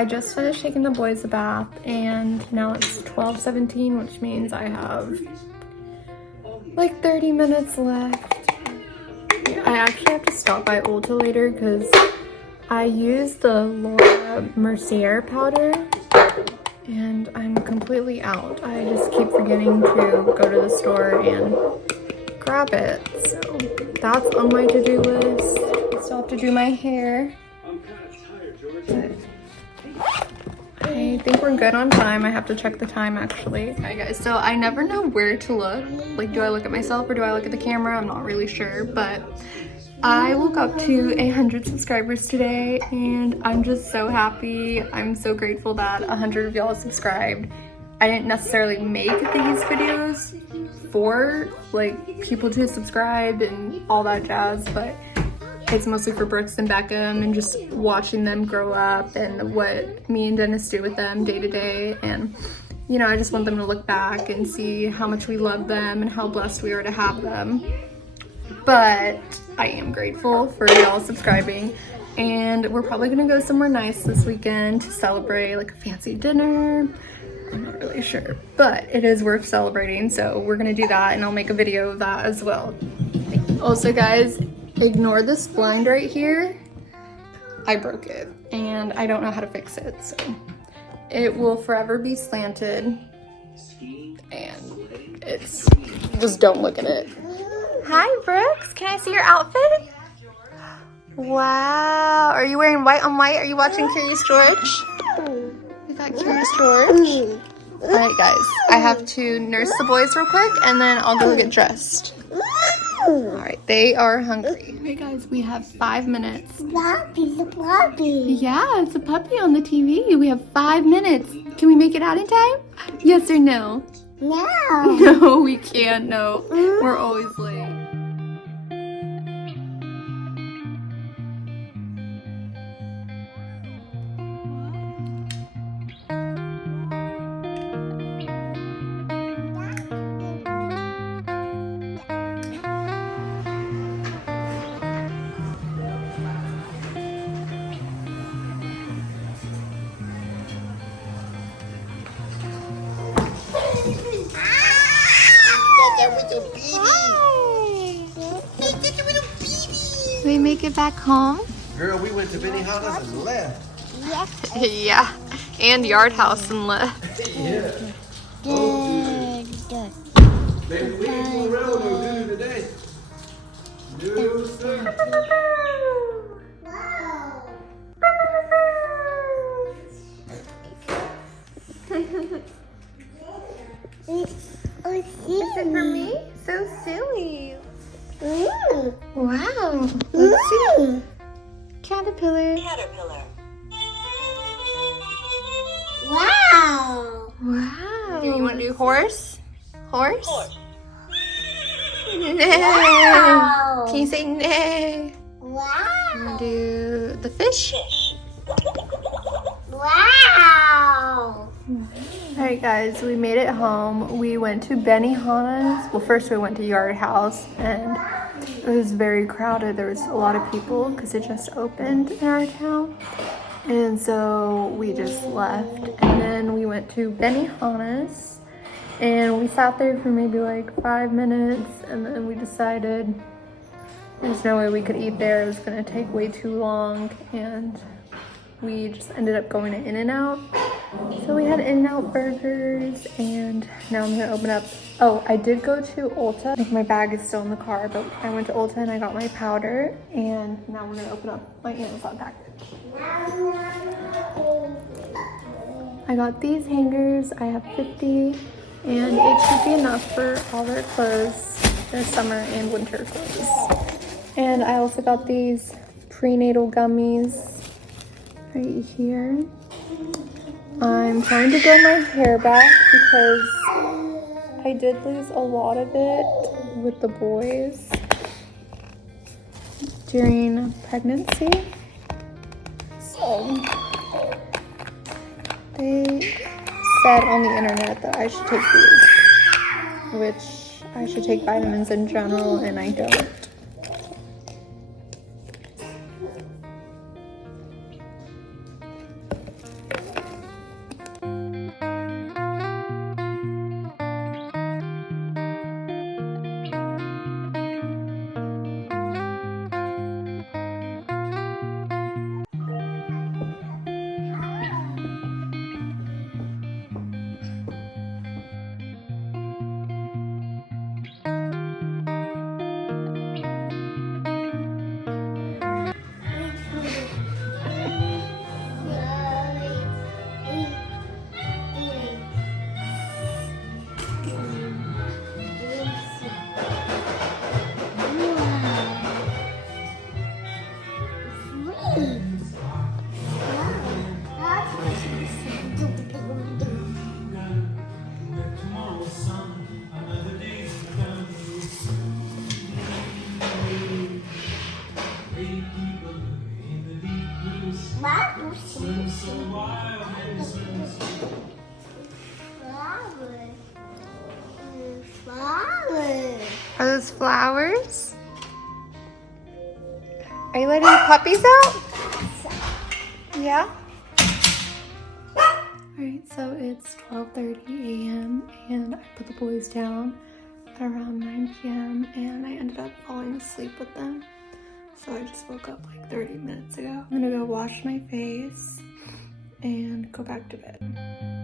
I just finished taking the boys a bath and now it's 12:17, which means I have like 30 minutes left. I actually have to stop by Ulta later because I used the Laura Mercier powder and I'm completely out. I just keep forgetting to go to the store and grab it. So that's on my to-do list. I still have to do my hair. But I think we're good on time. I have to check the time actually. Alright guys, so I never know where to look. Like, do I look at myself or do I look at the camera? I'm not really sure, but I woke up to 100 subscribers today and I'm just so happy. I'm so grateful that 100 of y'all subscribed. I didn't necessarily make these videos for like people to subscribe and all that jazz, but it's mostly for Brooks and Beckham and just watching them grow up and what me and Dennis do with them day to day. And you know, I just want them to look back and see how much we love them and how blessed we are to have them. But I am grateful for y'all subscribing, and we're probably gonna go somewhere nice this weekend to celebrate, like a fancy dinner. I'm not really sure, but it is worth celebrating, so we're gonna do that and I'll make a video of that as well. Also guys, ignore this blind right here. I broke it and I don't know how to fix it, so it will forever be slanted and it's just, don't look at it. Hi Brooks, can I see your outfit? Wow, are you wearing white on white? Are you watching Curious George? We got Curious George. Alright guys, I have to nurse the boys real quick and then I'll go get dressed. Alright, they are hungry. Hey guys, we have 5 minutes. Puppy, puppy. Yeah, it's a puppy on the TV. We have 5 minutes. Can we make it out in time? Yes or no? No. No, we can't. No, we're always late. We make it back home? Girl, we went to Benihana's and left. Yeah, and Yard House and left. Yeah. Good. Baby, we ain't going around no dude today. No, sir. Is it for me? So silly. Wow. Let's see. Caterpillar. Wow. Wow. You want to do horse? Horse? Nay. Wow. Can you say nay? Wow. You want to do the fish? Wow. Alright guys, we made it home. We went to Benihana's. Well, first we went to Yard House and it was very crowded. There was a lot of people because it just opened in our town. And so we just left. And then we went to Benihana's and we sat there for maybe like 5 minutes and then we decided there's no way we could eat there. It was going to take way too long and we just ended up going to In-N-Out. So we had In-N-Out burgers and now I'm gonna open up. Oh, I did go to Ulta. I think my bag is still in the car, but I went to Ulta and I got my powder and now we're gonna open up my Amazon package. I got these hangers. I have 50 and it should be enough for all their clothes, their summer and winter clothes. And I also got these prenatal gummies right here. I'm trying to grow my hair back because I did lose a lot of it with the boys during pregnancy. So they said on the internet that I should take these, which I should take vitamins in general and I don't. Flowers. Are those flowers? Are you letting the puppies out? Yeah? Alright, so it's 12:30 a.m. and I put the boys down at around 9 p.m. and I ended up falling asleep with them. So I just woke up like 30 minutes ago. I'm gonna go wash my face and go back to bed.